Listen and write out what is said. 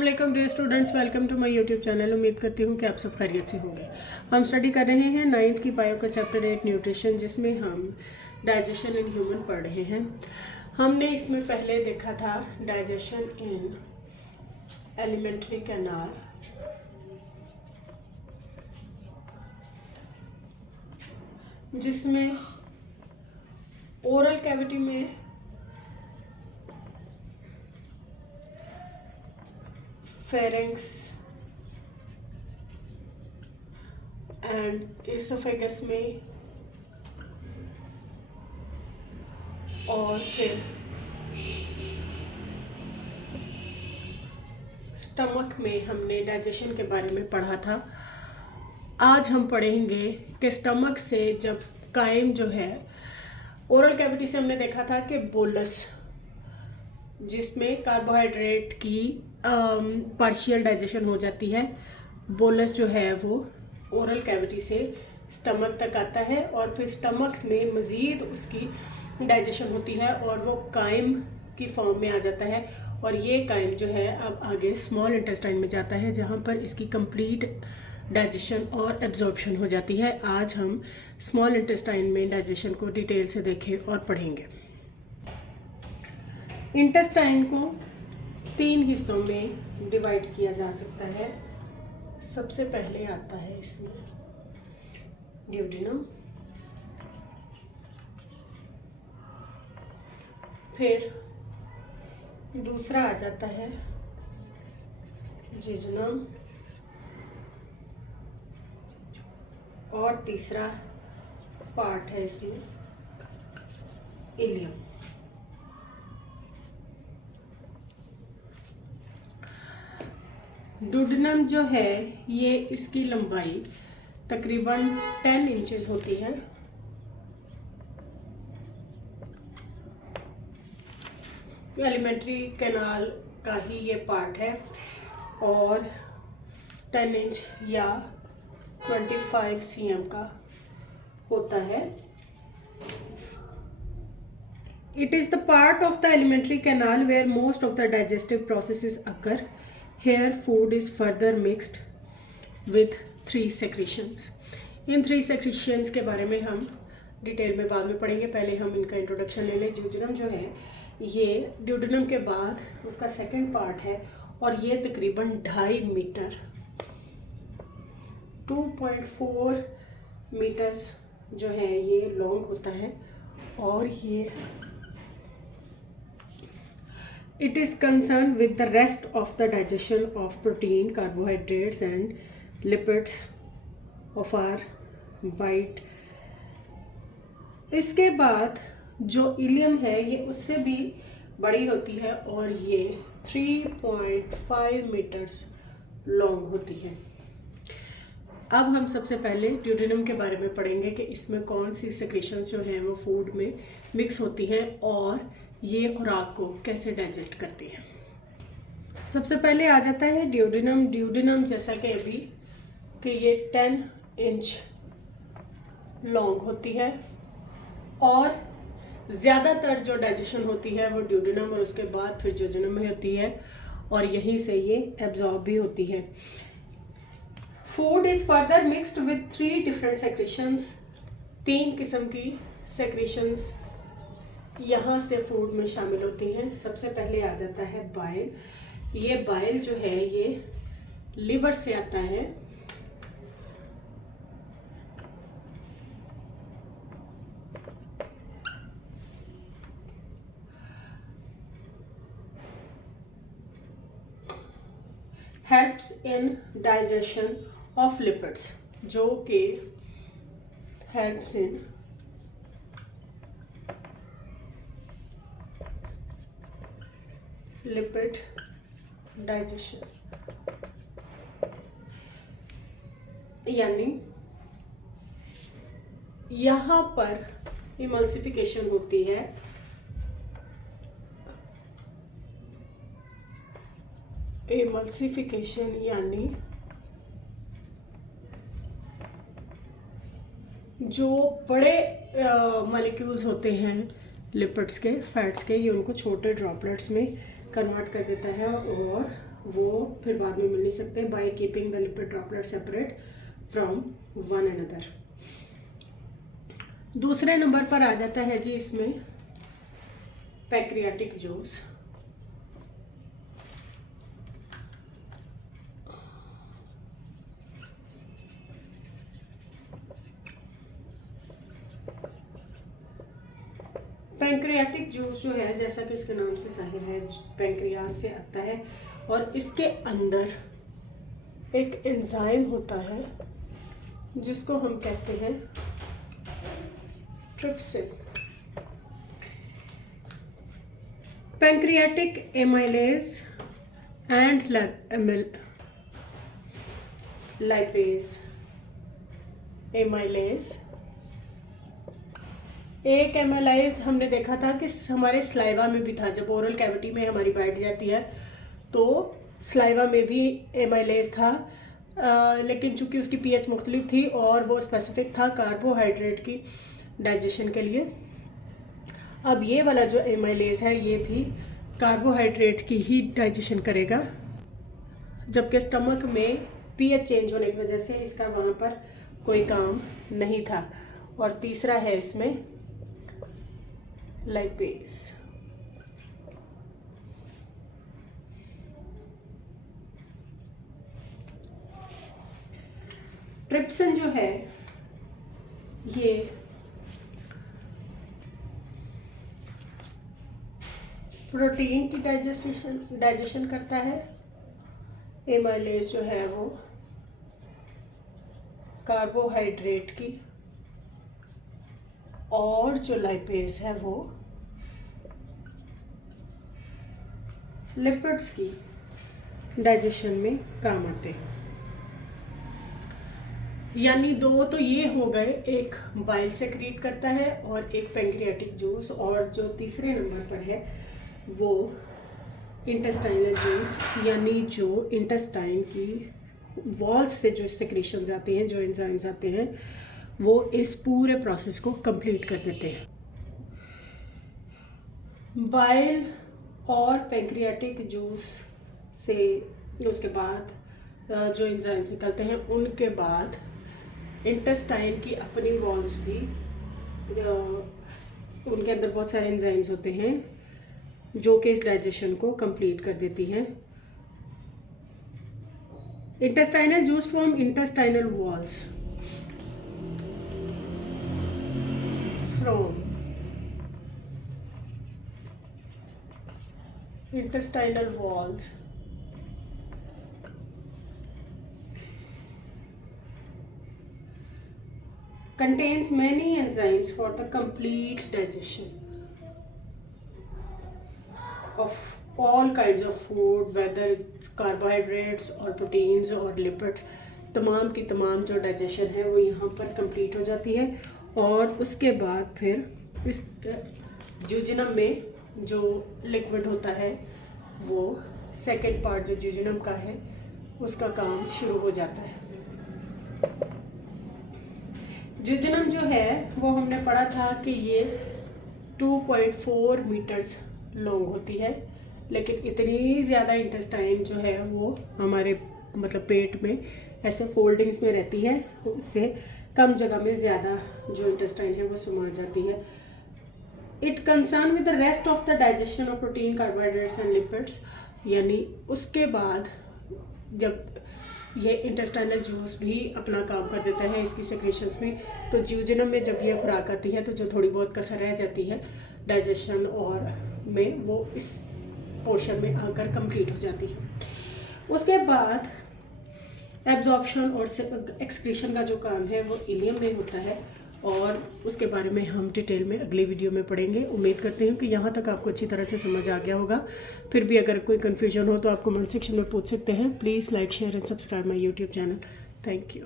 Welcome dear students, welcome to my YouTube channel. उम्मीद करती हूँ कि आप सब खैरियत से होंगे। हम स्टडी कर रहे हैं 9th की बायो का चैप्टर 8 न्यूट्रिशन, जिसमें हम डाइजेशन इन ह्यूमन पढ़ रहे हैं। हमने इसमें पहले देखा था डाइजेशन इन एलिमेंट्री कैनाल, जिसमें ओरल कैविटी में फेरेंक्स एंड इसोफेगस में और फिर स्टमक में हमने डाइजेशन के बारे में पढ़ा था। आज हम पढ़ेंगे कि स्टमक से जब कायम जो है ओरल कैविटी से हमने देखा था कि बोलस, जिसमें कार्बोहाइड्रेट की पार्शियल डाइजेशन हो जाती है। बोलस जो है वो ओरल कैविटी से स्टमक तक आता है और फिर स्टमक में मज़ीद उसकी डाइजेशन होती है और वो कायम की फॉर्म में आ जाता है। और ये कायम जो है अब आगे स्मॉल इंटेस्टाइन में जाता है, जहाँ पर इसकी कंप्लीट डाइजेशन और एब्जॉर्प्शन हो जाती है। आज हम स्मॉल इंटेस्टाइन में डाइजेशन को डिटेल से देखें और पढ़ेंगे। इंटेस्टाइन को 3 हिस्सों में डिवाइड किया जा सकता है। सबसे पहले आता है इसमें ड्यूडेनम, फिर दूसरा आ जाता है जिजनम और तीसरा पार्ट है इसमें इलियम। ड्यूडेनम जो है ये इसकी लंबाई तकरीबन 10 इंचेस होती है। एलिमेंट्री कैनाल का ही ये पार्ट है और 10 इंच या 25 cm का होता है। It is the part of the alimentary canal where most of the digestive processes occur. Here food is further mixed with 3 secretions. In 3 secretions के बारे में हम डिटेल में बाद में पढ़ेंगे। पहले हम इनका इंट्रोडक्शन ले लें। ड्यूडेनम जो है ये ड्यूडेनम के बाद उसका सेकंड पार्ट है और ये तकरीबन 2.5 मीटर 2.4 मीटर्स जो है ये लॉन्ग होता है। और ये It is concerned with the rest of the digestion of protein, carbohydrates and lipids of our bite. इसके बाद जो इलियम है ये उससे भी बड़ी होती है और ये 3.5 मीटर्स लॉन्ग होती है। अब हम सबसे पहले ड्यूडेनम के बारे में पढ़ेंगे कि इसमें कौन सी सेक्रेशंस जो हैं वो फूड में मिक्स होती हैं और ये खुराक को कैसे डाइजेस्ट करती है। सबसे पहले आ जाता है ड्यूडेनम। ड्यूडेनम जैसा कि अभी कि ये 10 इंच लॉन्ग होती है और ज़्यादातर जो डाइजेशन होती है वो ड्यूडेनम और उसके बाद फिर जिजोनम में होती है और यहीं से ये एब्जॉर्ब भी होती है। Food is further mixed with 3 different secretions. 3 किस्म की सेक्रेशंस यहाँ से फूड में शामिल होती हैं। सबसे पहले आ जाता है बाइल। ये बाइल जो है ये लिवर से आता है। Helps in digestion of lipids, जो कि हेल्प्स इन लिपिड डाइजेशन, यानी यहाँ पर इमल्सिफिकेशन होती है। इमल्सिफिकेशन यानी जो बड़े मॉलिक्यूल्स होते हैं लिपिड्स के, फैट्स के, ये उनको छोटे ड्रॉपलेट्स में कन्वर्ट कर देता है और वो फिर बाद में मिल नहीं सकते by keeping the lipid droplet separate from one another. दूसरे नंबर पर आ जाता है जी इसमें पैंक्रियाटिक जूस। पैंक्रियाटिक जूस जो है, जैसा कि इसके नाम से जाहिर है, पैंक्रियास से आता है और इसके अंदर एक एंजाइम होता है जिसको हम कहते हैं trypsin. Pancreatic amylase and lipase. Amylase, एक एमाइलेज हमने देखा था कि हमारे स्लाइवा में भी था, जब ओरल कैविटी में हमारी बैठ जाती है तो स्लाइवा में भी एमाइलेज था, लेकिन चूंकि उसकी पीएच मुख्तलिफ थी और वो स्पेसिफिक था कार्बोहाइड्रेट की डाइजेशन के लिए। अब ये वाला जो एमाइलेज है ये भी कार्बोहाइड्रेट की ही डाइजेशन करेगा, जबकि स्टमक में पीएच चेंज होने की वजह से इसका वहाँ पर कोई काम नहीं था। और तीसरा है इसमें लाइपेज। ट्रिप्सिन जो है ये प्रोटीन की डाइजेशन करता है। एमाइलेज जो है वो कार्बोहाइड्रेट की, और जो लाइपेज है वो लिपिड्स की डाइजेशन में काम आते हैं। यानी दो तो ये हो गए, एक बाइल सेक्रेट करता है और एक पैंक्रियाटिक जूस, और जो तीसरे नंबर पर है वो इंटेस्टाइनल जूस, यानी जो इंटेस्टाइन की वॉल्स से जो सेक्रेशंस आते हैं, जो एंजाइम्स आते हैं, वो इस पूरे प्रोसेस को कंप्लीट कर देते हैं। बाइल और पैंक्रियाटिक जूस से उसके बाद जो एंजाइम्स निकलते हैं, उनके बाद इंटेस्टाइन की अपनी वॉल्स भी, उनके अंदर बहुत सारे एंजाइम्स होते हैं जो कि इस डाइजेशन को कंप्लीट कर देती हैं। Intestinal juice from intestinal walls, from intestinal walls contains many enzymes for the complete digestion of all kinds of food, whether it's carbohydrates or proteins or lipids। तमाम की तमाम जो डाइजेशन है वो यहाँ पर कंप्लीट हो जाती है। और उसके बाद फिर इस ज्यूजिनम में जो लिक्विड होता है वो सेकेंड पार्ट जो ज्यूजिनम का है उसका काम शुरू हो जाता है। ज्यूजिनम जो है वो हमने पढ़ा था कि ये 2.4 मीटर्स लॉन्ग होती है, लेकिन इतनी ज़्यादा इंटेस्टाइन जो है वो हमारे मतलब पेट में ऐसे फोल्डिंग्स में रहती है, उससे कम जगह में ज़्यादा जो इंटेस्टाइन है वो समा जाती है। It concern with the rest of the digestion of protein, carbohydrates and lipids. यानी उसके बाद जब ये इंटेस्टाइनल जूस भी अपना काम कर देता है इसकी सेक्रेशंस में, तो ज्यूजिनम में जब ये खुराक आती है तो जो थोड़ी बहुत कसर रह जाती है डाइजेशन और में, वो इस पोर्शन में आकर कंप्लीट हो जाती है। उसके बाद एब्जॉर्प्शन और एक्सक्रीशन का जो काम है वो इलियम में होता है, और उसके बारे में हम डिटेल में अगली वीडियो में पढ़ेंगे। उम्मीद करते हैं कि यहाँ तक आपको अच्छी तरह से समझ आ गया होगा। फिर भी अगर कोई कन्फ्यूजन हो तो आप कमेंट सेक्शन में पूछ सकते हैं। Please like, share and subscribe my YouTube channel. Thank you.